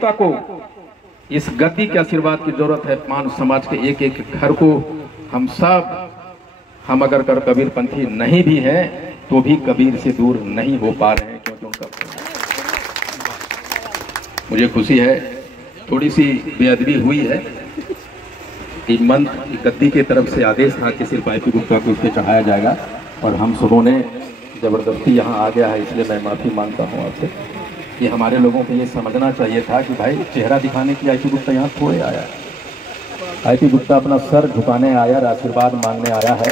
गुप्ता को इस गद्दी के आशीर्वाद की जरूरत है। मानव समाज के एक एक घर को हम अगर कबीर पंथी नहीं भी हैं तो भी कबीर से दूर नहीं हो पा रहे हैं, क्योंकि उनका मुझे खुशी है, थोड़ी सी बेअदबी हुई है कि मंत्र गद्दी की तरफ से आदेश था कि सिर्फ IP गुप्ता को इस पर चढ़ाया जाएगा और हम सबों ने ज़बरदस्ती यहाँ आ गया है, इसलिए मैं माफ़ी मांगता हूँ आपसे। ये हमारे लोगों को ये समझना चाहिए था कि भाई चेहरा दिखाने के लिए IP गुप्ता यहाँ थोड़े आया है। IP गुप्ता अपना सर झुकाने आया और आशीर्वाद मांगने आया है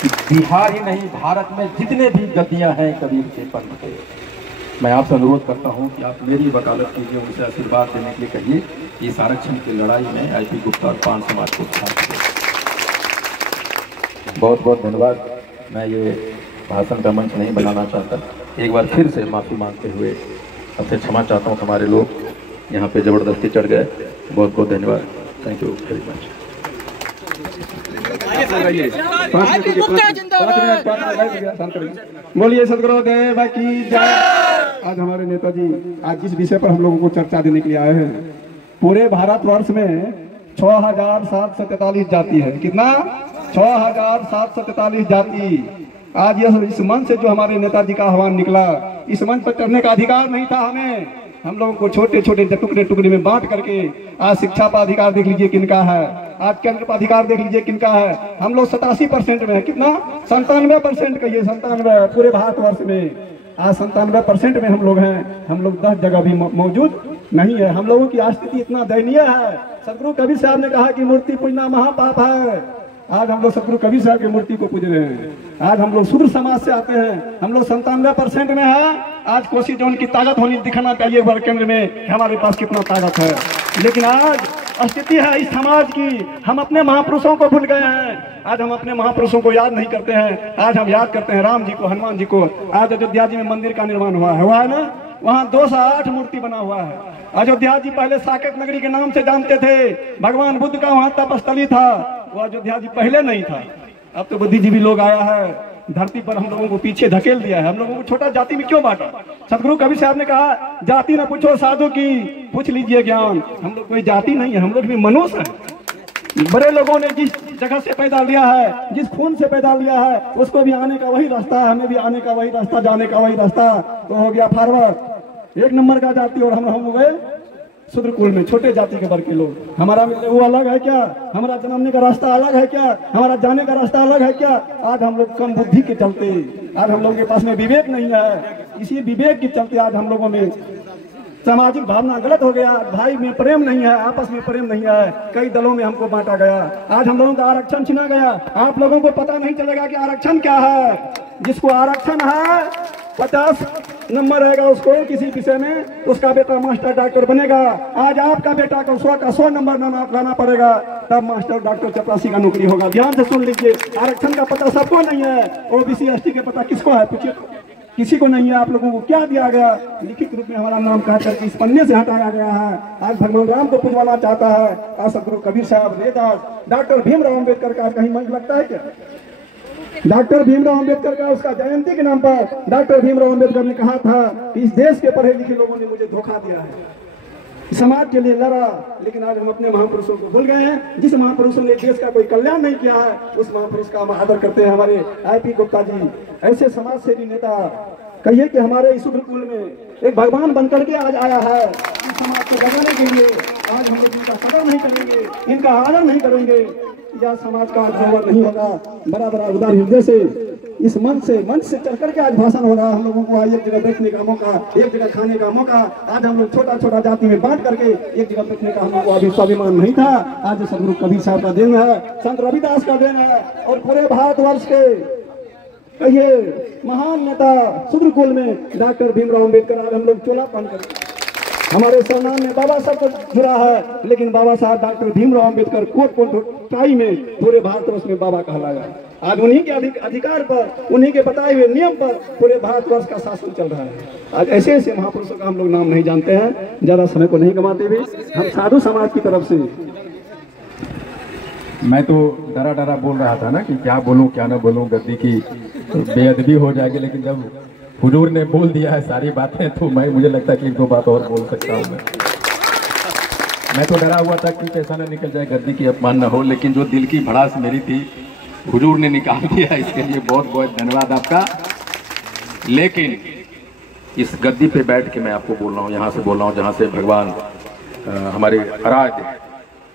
कि बिहार ही नहीं भारत में जितने भी गद्दियाँ हैं कबीर के पंथ के, मैं आपसे अनुरोध करता हूँ कि आप मेरी वकालत कीजिए, उनसे आशीर्वाद देने के लिए कहिए। इस आरक्षण की लड़ाई में IP गुप्ता और पान समाज को साथ दें। बहुत बहुत धन्यवाद। मैं ये भाषण का मंच नहीं बनाना चाहता, एक बार फिर से माफ़ी मांगते हुए आपसे क्षमा चाहता हूँ। हमारे लोग यहाँ पे ज़बरदस्ती चढ़ गए। बहुत बहुत धन्यवाद। Thank you very much. बोलिए सदगुरुदेव की जय। आज हमारे नेताजी आज जिस विषय पर हम लोगों को चर्चा देने के लिए आए हैं, पूरे भारतवर्ष में 6743 जाति है। कितना? 6743 जाति। आज यह इस मंच से जो हमारे नेताजी का आह्वान निकला, इस मंच पर चढ़ने का अधिकार नहीं था हमें। हम लोगों को छोटे छोटे टुकड़े टुकड़े में बांट करके आज शिक्षा पर अधिकार देख लीजिए किनका है, आज केंद्र पर अधिकार देख लीजिए किनका है। हम लोग 87% में है। कितना? 97% कहिए, 97 पूरे भारतवर्ष में। आज 97% में हम लोग हैं। हम लोग 10 जगह भी मौजूद नहीं है। हम लोगों की स्थिति इतना दयनीय है। सदगुरु कबीर साहब ने कहा कि मूर्ति पूजना महापाप है। आज हम लोग सदगुरु कबीर साहब की मूर्ति को पूज रहे हैं। आज हम लोग शूद्र समाज से आते हैं। हम लोग 97% में है। आज कोशिश जो उनकी ताकत होनी दिखाना चाहिए वर्ग केंद्र में, हमारे पास कितना ताकत है। लेकिन आज स्थिति है इस समाज की, हम अपने महापुरुषों को भूल गए हैं। आज हम अपने महापुरुषों को याद नहीं करते हैं। आज हम याद करते हैं राम जी को, हनुमान जी को। आज अयोध्या जी में मंदिर का निर्माण हुआ है ना, वहाँ 208 मूर्ति बना हुआ है। अयोध्या जी पहले साकेत नगरी के नाम से जानते थे। भगवान बुद्ध का वहाँ तपस्थली था, वो अयोध्या जी पहले नहीं था। अब तो बुद्धिजीवी लोग आया है, धरती पर हम लोगों को पीछे धकेल दिया है। हम लोगों को छोटा जाति में क्यों बांटा? सदगुरु कबीर साहब ने कहा जाति न पूछो साधु की, पूछ लीजिए ज्ञान। हम लोग कोई जाति नहीं है, हम लोग भी मनुष्य हैं। बड़े लोगों ने जिस जगह से पैदा लिया है, जिस खून से पैदा लिया है, उसको भी आने का वही रास्ता है, हमें भी आने का वही रास्ता, जाने का वही रास्ता। तो हो गया फॉरवर्ड, 1 नंबर का जाति, और हम हो गए शूद्र कुल में छोटे जाति के वर्ग के लोग। हमारा वो अलग है क्या? हमारा जन्मने का रास्ता अलग है क्या? हमारा जाने का रास्ता अलग है क्या? आज हम लोग कम बुद्धि के चलते, आज हम लोगों के पास में विवेक नहीं है। इसी विवेक के चलते आज हम लोगों में सामाजिक भावना गलत हो गया। भाई में प्रेम नहीं है, आपस में प्रेम नहीं है। कई दलों में हमको बांटा गया। आज हम लोगों का आरक्षण छीना गया। आप लोगों को पता नहीं चलेगा कि आरक्षण क्या है। जिसको आरक्षण है 50 नंबर रहेगा उसको किसी विषय में, उसका बेटा मास्टर डॉक्टर बनेगा। आज आपका बेटा को 100 का 100 नंबर लाना पड़ेगा, तब मास्टर डॉक्टर चपरासी का नौकरी होगा। ध्यान से सुन लीजिए, आरक्षण का पता सबको नहीं है। OBC ST के पता किसको है? पूछिए, किसी को नहीं है। आप लोगों को क्या दिया गया? लिखित रूप में हमारा नाम कहा करके इस पन्ने से हटाया गया है। आज भगवान राम को पूजवाना चाहता है। आज सदगुरु कबीर साहब, वेदास, डॉक्टर भीमराव अम्बेडकर का कहीं मंच लगता है क्या? डॉक्टर भीमराव अम्बेडकर का, उसका जयंती के नाम पर डॉक्टर भीमराव अम्बेडकर ने कहा था कि इस देश के पढ़े लिखे लोगों ने मुझे धोखा दिया है, समाज के लिए लड़ा। लेकिन आज हम अपने महापुरुषों को भूल गए हैं। जिस महापुरुषों ने देश का कोई कल्याण नहीं किया है, उस महापुरुष का हम आदर करते हैं। हमारे IP गुप्ता जी ऐसे समाज सेवी नेता, कहिए कि हमारे इस कुल में एक भगवान बनकर के आज आया है इस समाज को बचाने के लिए। आज हम लोग इनका कदर नहीं करेंगे, इनका आदर नहीं करेंगे, यह समाज का अग्रवर नहीं होगा। बड़ा बड़ा उदार हृदय से इस मंच से चढ़ करके आज भाषण हो रहा है। हम लोगों को एक जगह बैठने का मौका, एक जगह खाने का मौका। आज हम लोग छोटा छोटा जाति में बांट करके एक जगह बैठने का हम लोग को अभी स्वाभिमान नहीं था। आज सदगुरु कबीर साहब का देन है, संत रविदास का देन है, और पूरे भारतवर्ष के कहिए महान नेता शूद्र कुल में डॉक्टर भीमराव अम्बेडकर। आज हम लोग चोला पहन कर हमारे सरनाम में बाबा साहब को जुड़ा है, लेकिन Baba Saheb doctor Bhimrao Ambedkar coat tie में पूरे भारतवर्ष में बाबा कहलाया। आज उन्हीं के अधिकार पर, उन्हीं के बताए हुए नियम पर पूरे भारतवर्ष का शासन चल रहा है। आज ऐसे ऐसे महापुरुषों का हम लोग नाम नहीं जानते हैं। ज्यादा समय को नहीं गंवाते हुए हम साधु समाज की तरफ से, मैं तो डरा डरा बोल रहा था ना कि क्या बोलूं क्या ना बोलूं, गद्दी की बेअदबी हो जाएगी। लेकिन जब हुजूर ने बोल दिया है सारी बातें, तो मुझे लगता है कि 1-2 बात और बोल सकता हूँ मैं तो डरा हुआ था कि कैसा ना निकल जाए, गद्दी की अपमान न हो, लेकिन जो दिल की भड़ास मेरी थी हुजूर ने निकाल दिया, इसके लिए बहुत बहुत धन्यवाद आपका। लेकिन इस गद्दी पे बैठ के मैं आपको बोल रहा हूँ, यहाँ से बोल रहा हूँ जहाँ से भगवान हमारे आराध्य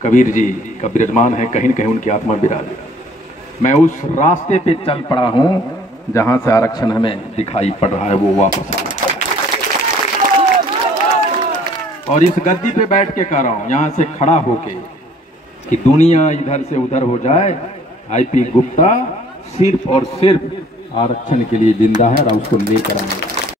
कबीर जी का विराजमान है, कहीं न कहीं उनकी आत्मा विराज। मैं उस रास्ते पे चल पड़ा हूँ जहाँ से आरक्षण हमें दिखाई पड़ रहा है वो वापस आ रहा है। और इस गद्दी पे बैठ के कह रहा हूँ, यहाँ से खड़ा होके, कि दुनिया इधर से उधर हो जाए, आईपी गुप्ता सिर्फ और सिर्फ आरक्षण के लिए जिंदा है और उसको लेकर आएंगे।